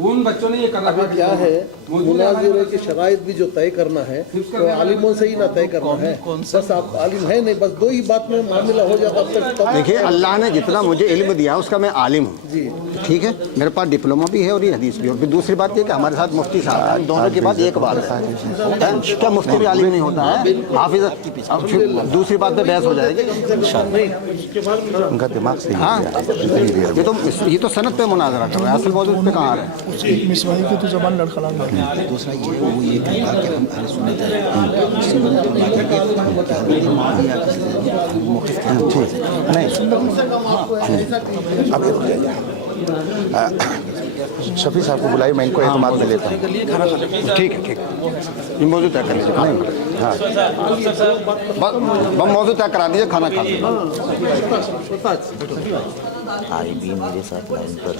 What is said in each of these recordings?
उन बच्चों ने ये कर रखा क्या है मुनाज़िरे की शराइत भी जो तय करना है तो आलिमों से ही ना तय करना है। बस आप आलिम है नहीं, बस दो ही बात में मामला हो जाता है। देखिए, अल्लाह ने जितना मुझे इल्म दिया उसका मैं आलिम हूँ जी, ठीक है, मेरे पास डिप्लोमा भी है और ये हदीस भी। और फिर दूसरी बात ये कि हमारे साथ मुफ्ती साहब दोनों के बाद एक बात है, क्या मुफ्ती भी आलिम नहीं होता है? हाफिज। दूसरी बात पे बहस हो जाएगी, उनका दिमाग सही। हाँ, ये तो सनद पे मुनाजरा कर रहा है, असल मौजूद पे कहाँ है? मिसवाही की तो जबान लड़खड़ा गई। दूसरा ये वो ये कहा कि हम अहले सुन्नत हैं, उससे बंद तो बात है कि हमारी माँ या किसी मौक़िफ़ क्या नहीं। अब रुक जाइए, शफी साहब को बुलाई, मैं इनको एतमाद में लेता हूँ। ठीक है, ठीक है, ये मौजूद तय कर लीजिए। नहीं, हाँ, बस मौजूद तय करा दीजिए, खाना खा लीजिए। आई भी मेरे साथ लाइन पर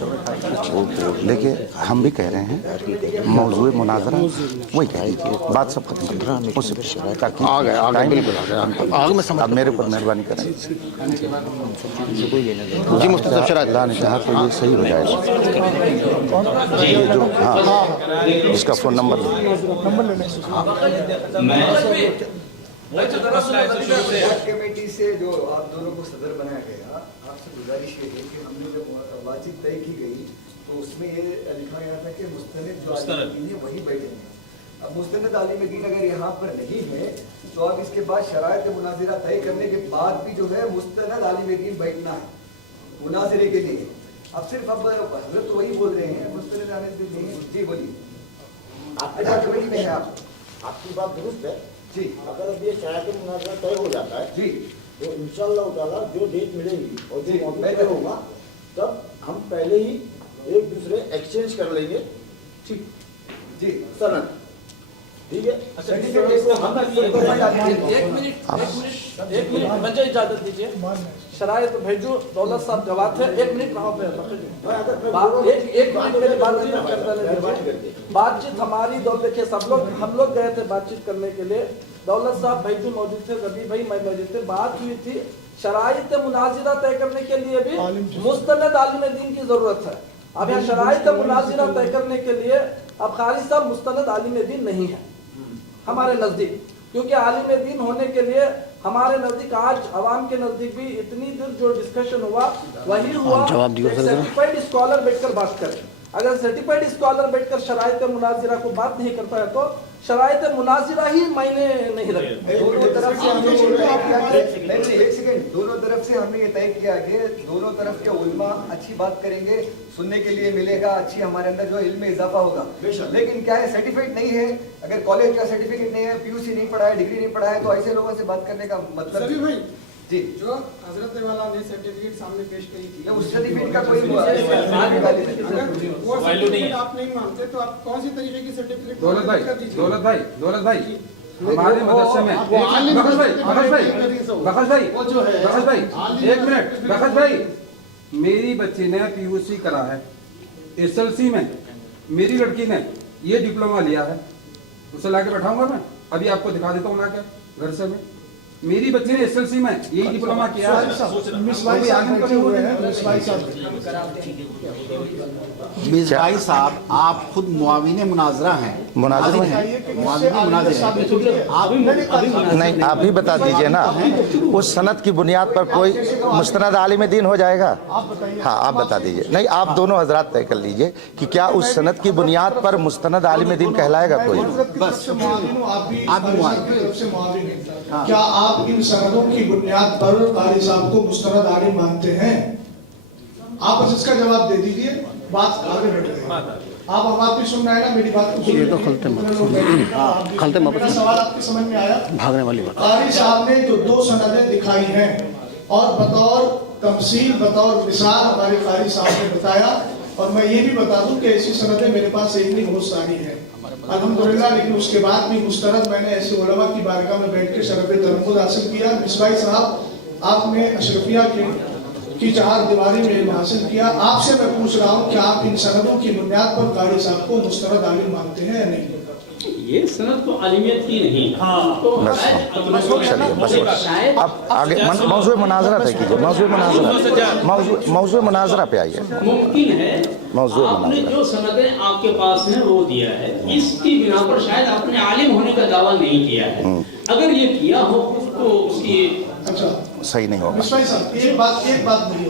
देखिए, हम भी कह रहे हैं मौजूद मुनाजरा वही कह लीजिए, बात सब खत्म। उससे ताकि आ गए बिल्कुल आगे में समझ। अब मेरे ऊपर मेहरबानी करें जी, मुफ्ती साहब शराइत अल्लाह ने चाहा तो ये सही हो जाएगा। जो हाँ, इसका फ़ोन नंबर कमेटी से जो आप दोनों को सदर बनाया गया, आपसे गुजारिश ये है कि हमने जब बातचीत तय की गई तो उसमें ये लिखा गया था कि मुस्तनद जो आलिम है वही बैठेंगे। अब मुस्तनद आलिम दीन अगर यहाँ पर नहीं है तो अब इसके बाद शराइत मुनाजिरा तय करने के बाद भी जो है मुस्तनद आलिम दीन बैठना है मुनाजिरे के लिए। अब सिर्फ अब हजरत तो वही बोल रहे हैं, मुस्तनद आलिम दीन नहीं। जी बोलिए, आपके कमेटी में है आप? आपकी बात दुरुस्त है जी। अगर अब ये शराइत मुनाज़रा तय हो जाता है जी तो इंशाअल्लाह ताला जो डेट मिलेगी और जो मौका तय होगा तब हम पहले ही एक दूसरे एक्सचेंज कर लेंगे। ठीक जी सनद, ठीक है। एक मिनट मुझे इजाजत दीजिए। शराइत भेजो, दौलत साहब गवाह थे। एक मिनट रहो पे एक मिनट मेरी बातचीत हमारी दौलत। देखिए, हम लोग गए थे बातचीत करने के लिए, दौलत साहब भैजू मौजूद थे, रबी भाई मैं मौजूद थे। बात हुई थी शराइत मुनाजिरा तय करने के लिए भी मुस्तनद आलिम दीन की जरूरत है। अब यहाँ शराइत मुनाजिरा तय करने के लिए अब कारी साहब मुस्तनद आलिम दीन नहीं है हमारे नजदीक, क्योंकि आलिम दीन होने के लिए हमारे नजदीक आज अवाम के नजदीक भी इतनी देर जो डिस्कशन हुआ वही हुआ। सर्टिफाइड स्कॉलर बैठकर बात करें। अगर सर्टिफाइड स्कॉलर बैठकर शराइत मुनाजिरा को बात नहीं करता है तो शराइत मुनाजिरा ही मायने नहीं रखते। दोनों तरफ से हमने एक सेकंड, दोनों तरफ से हमने ये तय किया कि दोनों तरफ के उलमा अच्छी बात करेंगे, सुनने के लिए मिलेगा, अच्छी हमारे अंदर जो इल्म में इजाफा होगा। लेकिन क्या है, सर्टिफिकेट नहीं है, अगर कॉलेज का सर्टिफिकेट नहीं है, पीयूसी नहीं पढ़ा है, डिग्री नहीं पढ़ा है, तो ऐसे लोगों से बात करने का मतलब जी जो हजरत वाला ने सर्टिफिकेट सामने पेश की थी, उस सर्टिफिकेट का कोई वो सर्टिफिकेट आप नहीं मानते तो आप कौन सी तरीके की सर्टिफिकेट? दौलत भाई हमारे मदरसे में बखश भाई एक मिनट। बखश भाई, मेरी बच्ची ने पीयूसी करा है, एसएलसी में मेरी लड़की ने ये डिप्लोमा लिया है, उसे लाके बैठाऊंगा मैं, अभी आपको दिखा देता हूँ लाके घर से। में मेरी बच्ची ने एसएलसी में यही डिप्लोमा किया है। मिसबाई साहब, आप खुद मुआविन मुनाजरा हैं, मुनाजिर हैं, नहीं, आप भी बता दीजिए ना, उस सनद की बुनियाद पर कोई मुस्तनद आलिम दीन हो जाएगा? हाँ, आप बता दीजिए। नहीं, आप दोनों हजरात तय कर लीजिए कि क्या उस सनद की बुनियाद पर मुस्तनद आलिम दीन कहलाएगा कोई? बस क्या आप इन सनदों की बुनियाद पर कारी साहब को मुस्तनद आलिम मानते हैं? आप बस इसका जवाब दे दीजिए, बात आगे बढ़ रही है। आप हमारी सुन रहे हैं ना, मेरी बात को सुन। ये तो खलते मत सवाल आपकी समझ में आया? भागने वाली बात। कारी साहब ने जो दो सनदें दिखाई हैं और बतौर तमसील, बतौर मिसाल हमारे कारी साहब ने बताया, और मैं ये भी बता दूं कि ऐसी सनदें मेरे पास एक नहीं बहुत सारी हैं अल्हम्दुलिल्लाह। लेकिन उसके बाद भी मुस्तरद मैंने ऐसे उलमा की बारगाह में बैठ के शरफ़ तरम्मुद हासिल किया। मिसबाई साहब, आपने अशरफिया की चार दीवारी में इल्म हासिल किया। आपसे मैं पूछ रहा हूँ कि आप इन सनदों की बुनियाद पर कारी साहब को मुस्तरद आलिम मानते हैं या नहीं? یہ سند تو عالمیت کی نہیں تو چلیے اب آگے موضوع مناظرہ طے کیجیے. موضوع مناظرہ پہ آئیے. ممکن ہے آپ نے جو سندیں آپ کے پاس ہیں وہ دیا ہے, اس کی بنا پر شاید آپ نے عالم ہونے کا دعویٰ نہیں کیا ہے. اگر یہ کیا ہو تو اس کی صحیح نہیں ہوگا. مصباحی صاحب ایک بات میری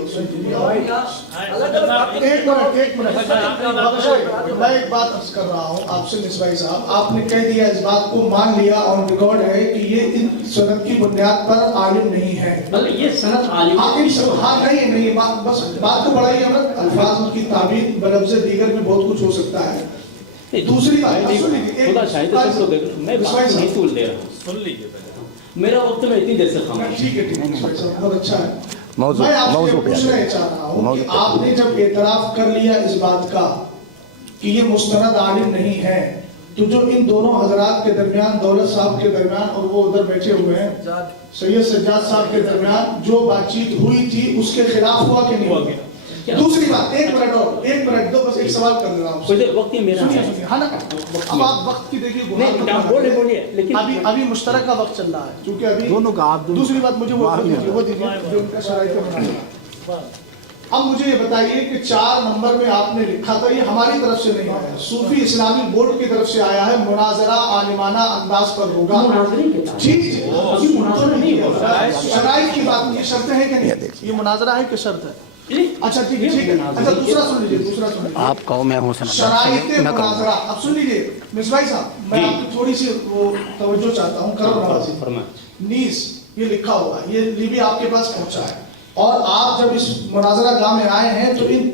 میں ایک بات عرض کر رہا ہوں آپ سے. مصباحی صاحب آپ نے کہہ دیا, اس بات کو مان لیا اور ریکارڈ ہے کہ یہ ان سند کی بنیاد پر عالم نہیں ہے. یہ سند عالم نہیں, بس بات کو بڑھائیے مت. الفاظ کی تعبیر بلفظ دیگر میں بہت کچھ ہو سکتا ہے. دوسری بات میرا وقت میں اتنی دیر سے خاموش. ٹھیک ہے بہت اچھا ہے. موضوع میں آپ سے پہ پوچھنا چاہ رہا ہوں کہ آپ نے جب اعتراف کر لیا اس بات کا کہ یہ مستند عالم نہیں ہے, تو جو ان دونوں حضرات کے درمیان, دولت صاحب کے درمیان اور وہ ادھر بیٹھے ہوئے ہیں سید سجاد صاحب کے درمیان جو بات چیت ہوئی تھی, اس کے خلاف ہوا کہ نہیں ہوا؟ دوسری بات, ایک منٹ دو, بس ایک سوال کر رہا ہوں. وقت میرا ہے. ہاں نا, اب آپ وقت کی دیکھیے, بولیے لیکن ابھی مشترکہ وقت چل رہا ہے کیونکہ ابھی دونوں کا. دوسری بات مجھے وہ دیجیے جو ان کا شرائط مناظرہ. اب مجھے یہ بتائیے کہ 4 نمبر میں آپ نے لکھا تھا, یہ ہماری طرف سے نہیں آیا, صوفی اسلامی بورڈ کی طرف سے آیا ہے, مناظرہ عالمانہ انداز پر ہوگا. ٹھیک شرائط کی بات کی, شرطیں ہیں کہ نہیں, یہ مناظرہ ہے کہ شرط ہے؟ اچھا ٹھیک ہے. اچھا دوسرا سن لیجیے. آپ کہو میں ہوں شرائط مناظرہ. اب سن لیجیے مصباحی صاحب, میں آپ کی تھوڑی سی وہ توجہ چاہتا ہوں. کرم نوازی نیز یہ لکھا ہوا, یہ لیبی آپ کے پاس پہنچا ہے, اور آپ جب اس مناظرہ گاہ میں آئے ہیں تو ان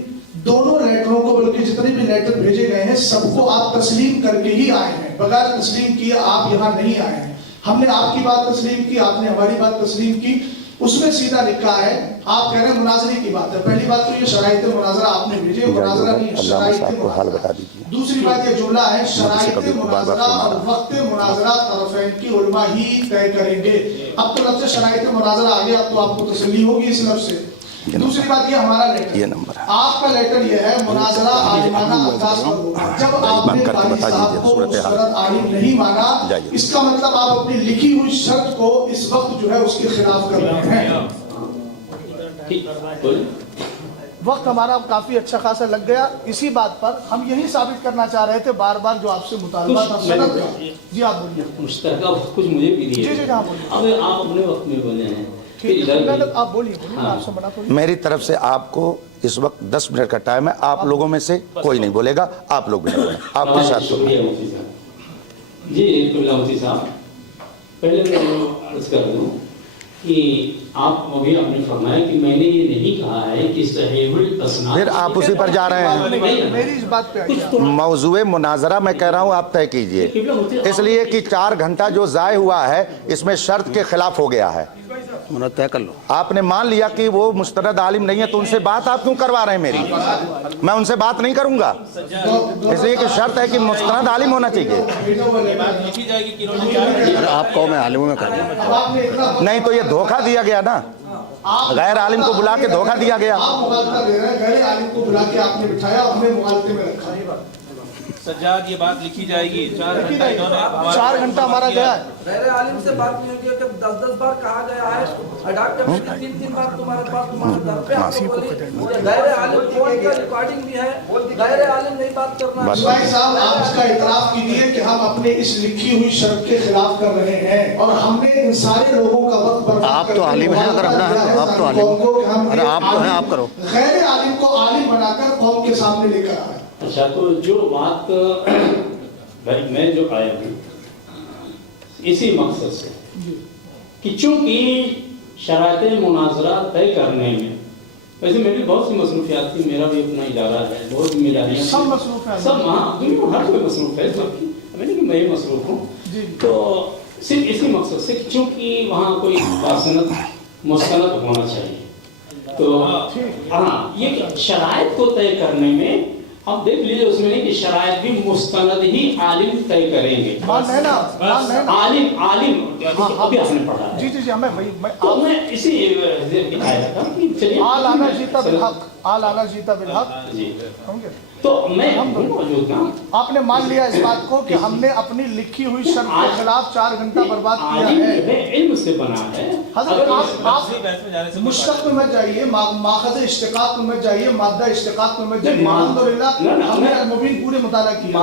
دونوں لیٹروں کو, بلکہ جتنے بھی لیٹر بھیجے گئے ہیں سب کو آپ تسلیم کر کے ہی آئے ہیں, بغیر تسلیم کیے آپ یہاں نہیں آئے ہیں. ہم نے آپ کی بات تسلیم کی, آپ نے ہماری بات تسلیم کی. اس میں سیدھا لکھا ہے, آپ کہہ رہے ہیں مناظرے کی بات ہے. پہلی بات تو یہ شرائط مناظرہ آپ نے بھیجے, مناظرہ نہیں شرائط مناظرہ. دوسری بات یہ جملہ ہے, شرائط مناظرہ اور وقت مناظرہ طرفین کی علماء ہی طے کریں گے. اب تو لفظ شرائط مناظرہ آ گیا, اب تو آپ کو تسلی ہوگی اس لفظ سے. دوسری بات یہ ہمارا لیٹر, آپ کا لیٹر یہ ہے مناظرہ عالمانہ انداز پر ہوگا. جب آپ نے قاری صاحب کو مستند عالم نہیں مانا, اس کا مطلب آپ اپنی لکھی ہوئی شرط کو اس وقت جو ہے اس کے خلاف کر رہے ہیں. وقت ہمارا کافی اچھا خاصا لگ گیا اسی بات پر. ہم یہی ثابت کرنا چاہ رہے تھے بار بار جو آپ سے مطالبہ تھا سند کا. جی آپ بولیے. مشترکہ وقت کچھ مجھے بھی دیے. جی آپ بولیے. اب آپ اپنے وقت میں بولے ہیں. آپ بولیے, آپ سے منع کریے. میری طرف سے آپ کو اس وقت 10 منٹ کا ٹائم ہے. آپ لوگوں میں سے کوئی نہیں بولے گا, آپ لوگ بھی نہیں بولیں. آپ کے ساتھ شکریہ مفتی صاحب. جی مفتی صاحب, پہلے میں عرض کر دوں کہ آپ ابھی آپ نے فرمایا کہ میں نے یہ نہیں کہا ہے کہ صحیح الاسناد. پھر آپ اسی پر جا رہے ہیں. میری اس بات پہ موضوع مناظرہ میں کہہ رہا ہوں آپ طے کیجئے, اس لیے کہ 4 گھنٹہ جو ضائع ہوا ہے اس میں شرط کے خلاف ہو گیا ہے. طے کر لو. آپ نے مان لیا کہ وہ مستند عالم نہیں ہے, تو ان سے بات آپ کیوں کروا رہے ہیں میری؟ میں ان سے بات نہیں کروں گا, اس لیے کہ شرط ہے کہ مستند عالم ہونا چاہیے. آپ کہو میں عالموں میں کر دوں. نہیں تو یہ دھوکہ دیا گیا نا, غیر عالم کو بلا کے دھوکہ دیا گیا. آپ مغالطہ دے رہے ہیں, غیر عالم کو بلا کے آپ نے بٹھایا, ہمیں مغالطے میں رکھا. سجاد یہ بات لکھی جائے گی. 4 گھنٹہ ہمارا گیا ہے. غیر عالم سے بات نہیں ہوگی کہ 10 بار کہا گیا ہے. ڈاکٹر 3 بار تمہارے پاس تمہارے در پہ آپ کو بولی غیر عالم فون کا ریکارڈنگ بھی ہے, غیر عالم نہیں بات کرنا. مصباحی صاحب آپ اس کا اعتراف کیجیے کہ ہم اپنے اس لکھی ہوئی شرط کے خلاف کر رہے ہیں, اور ہم نے ان سارے لوگوں کا وقت برباد. آپ تو عالم ہیں, اگر ہم نہ آپ تو عالم, ارے آپ تو ہیں, آپ کرو. غیر عالم کو عالم بنا کر قوم کے سامنے لے کر آئے. اچھا, تو جو بات بھائی میں جو آیا ہوں اسی مقصد سے کہ چونکہ شرائط مناظرہ طے کرنے میں, ویسے میری بہت سی مصروفیات تھی, میرا بھی اپنا ادارہ ہے, بہت ذمہ داریاں, سب مصروف ہیں, سب ہر کوئی مصروف ہے, سب کی, میں نے کہ میں مصروف ہوں. تو صرف اسی مقصد سے کہ چونکہ وہاں کوئی باسند مستند ہونا چاہیے, تو ہاں یہ شرائط کو طے کرنے میں आप देख लीजिए उसमें कि शराइत भी मुस्तनद ही आलिम तय करेंगे। आलिम अभी आपने पढ़ा है। जी जी जी मैं तो मैं इसी आया था कि चलिए आला जीता बिलहक, आला जीता बिलहक जी, समझे? तो मैं मौजूद ना, आपने मान लिया इस बात को कि हमने अपनी लिखी हुई शर्त के खिलाफ 4 घंटा बर्बाद किया है। इल्म से बना है। हज़रत आप मुश्तक में मत जाइए, माखज़ इश्तिक़ाक़ में मत जाइए, मादा इश्तिक़ाक़ में मत जाइए। अल्हम्दुलिल्लाह हमने अल-मुबीन पूरे मुताला किया।